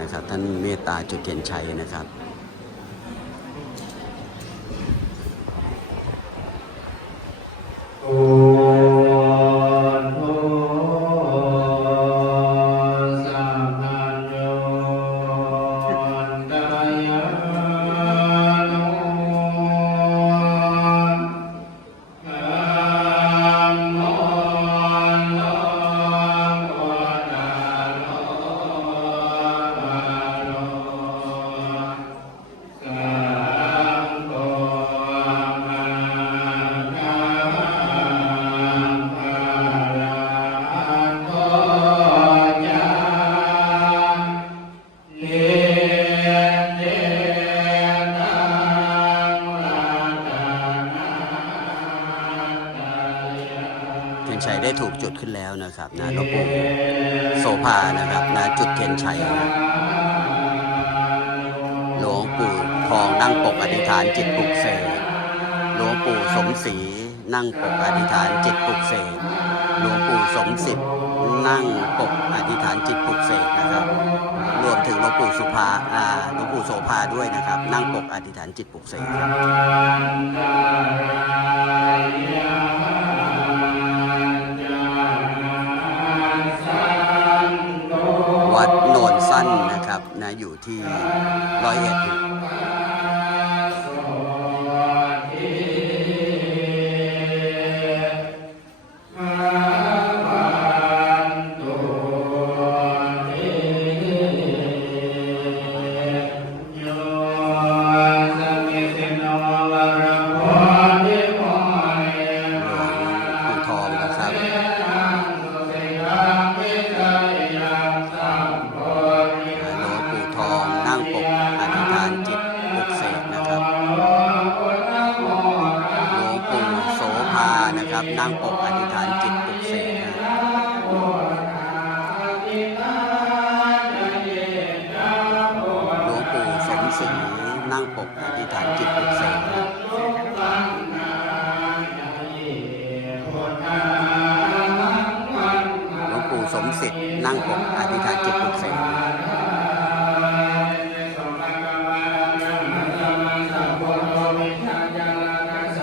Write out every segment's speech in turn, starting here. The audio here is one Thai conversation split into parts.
นะครับ ท่านเมตตาจุเทียนชัยนะครับ แล้วนะครับนะหลวงปู่โสภานะครับนะจุดเทียนชัยหลวงปู่ทองนั่งปกอธิษฐานจิตปลุกเสกหลวงปู่สมศรีนั่งปกอธิษฐานจิตปลุกเสกหลวงปู่สมสิทธิ์นั่งปกอธิษฐานจิตปลุกเสกนะครับ รวมถึงหลวงปู่สุภาอ่าหลวงปู่โสภาด้วยนะครับ นั่งปกอธิษฐานจิตปลุกเสกครับ วัดโนนสั้นนะครับนะอยู่ที่ร้อยเอ็ด นั่งปกอธิษฐานจิตปลุกเสกหลวงปู่สมศิษย์นั่งปกอธิษฐานจิตปลุกเสก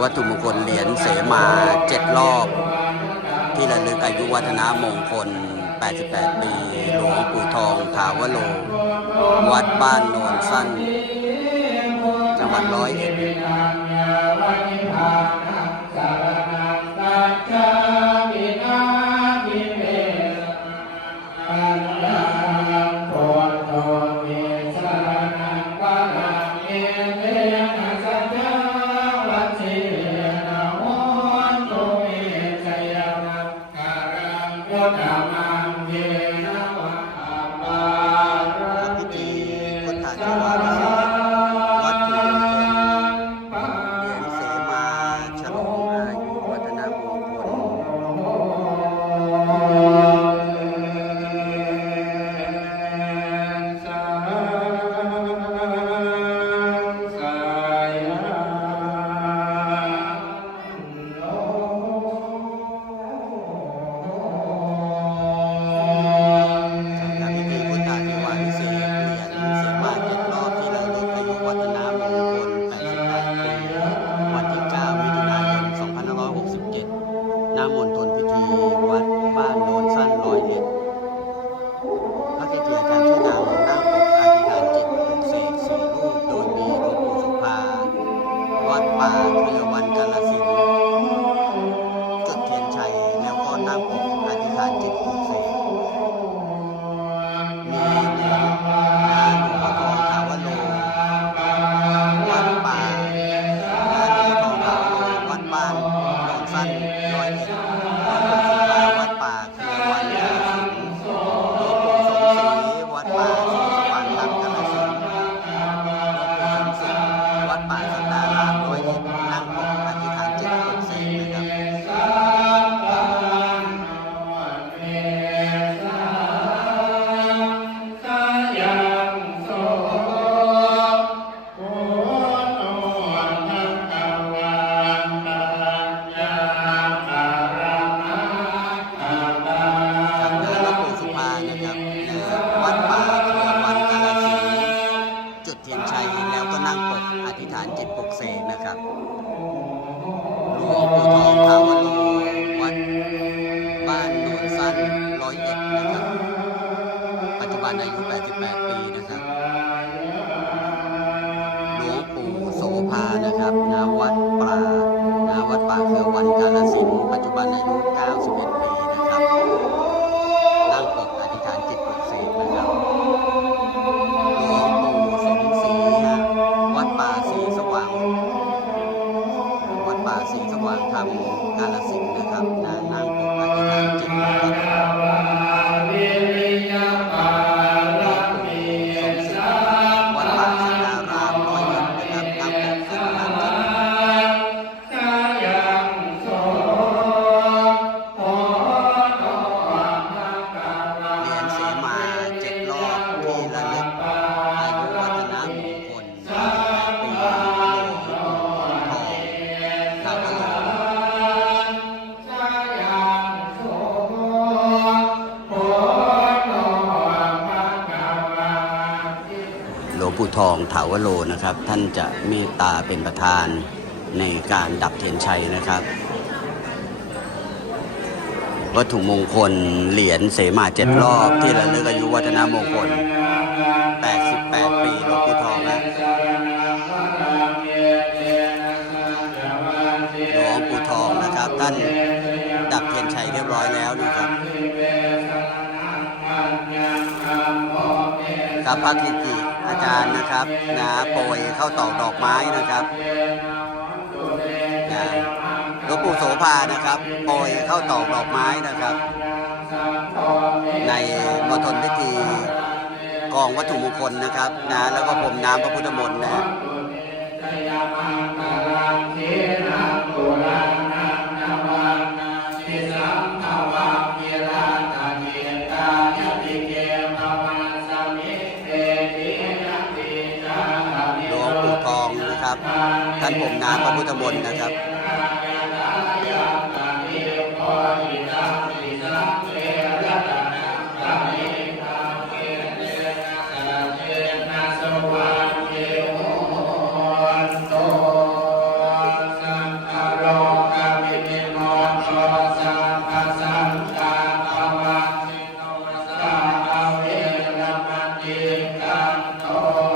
วัตถุมงคลเหรียญเสมาเจ็ดรอบ ที่ระลึกอายุวัฒนามงคล 88 ปี หลวงปู่ทองถาวโล วัดบ้านโนนสั้น จันร้อยเอ็ด อายุ 88 ปีนะครับหลวงปู่โสภานะครับนาวัดป่านาวัดป่าเครือวันกาลสินปัจจุบันอายุ 91 ทองถาวโรนะครับ ท่านจะเมตตาเป็นประธานในการดับเทียนชัยนะครับ วัตถุมงคลเหรียญเสมาเจ็ดรอบที่ระลึกอายุวัฒนมงคล 88 ปีหลวงปู่ทองนะหลวงปู่ทองนะครับ ท่านดับเทียนชัยเรียบร้อยแล้วนะครับกับพระกิติ อาจารย์นะครับนะโปรยเข้าตอกดอกไม้นะครับนะหลวงปู่โสภานะครับโปรยเข้าตอกดอกไม้นะครับ ในมณฑลพิธีกองวัตถุมงคลนะครับนะแล้วก็ผมน้ำพระพุทธมนต์นะ ท่านผมน้ำพระพุทธมนต์นะครับผม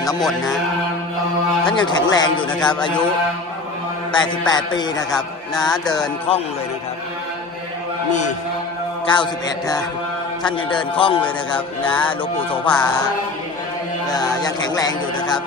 มน้ำมนต์นะท่านยังแข็งแรงอยู่นะครับ อายุ 88 ปีนะครับ นะเดินคล่องเลยนะครับ นี่ 91 นะท่านยังเดินคล่องเลยนะครับ นะหลวงปู่โสภายังแข็งแรงอยู่นะครับ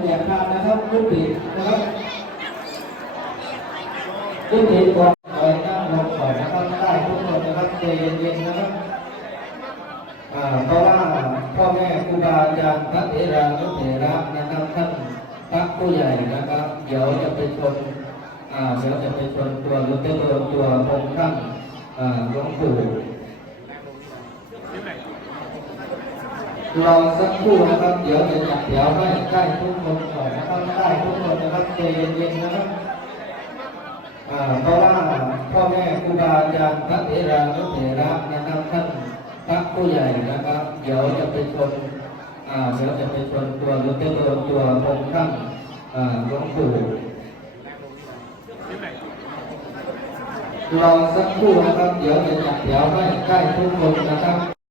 ไม่ได้เหยียบเหยียบคานนะครับยุตินะครับยุติก่อนเอ่อนั่งลงก่อนนะครับได้ทุกคนนะครับใจเย็นๆนะครับเพราะว่าพ่อแม่ครูบาอาจารย์พระเถรานุเถระนะครับท่านพระผู้ใหญ่นะครับ เดี๋ยวจะไปชนอ่าเดี๋ยวจะไปชนตัวหรือจะโดนตัวองค์ท่านหลวงปู่ รอสักครู่นะครับ เดี๋ยวจะจัดเดี๋ยวให้ได้ทุกคนก่อนนะครับได้ทุกคนนะครับใจเย็นๆนะครับเพราะว่าพ่อแม่ครูบาอาจารย์พระเถรานุเถระนะครับท่านพระผู้ใหญ่นะครับ เดี๋ยวจะไปชนอ่าเดี๋ยวจะไปชนคนตัวหรือจะโดนตัวองค์ท่านหลวงปู่รอสักครู่นะครับ เดี๋ยวจะจัดเดี๋ยวให้ได้ทุกคนนะครับ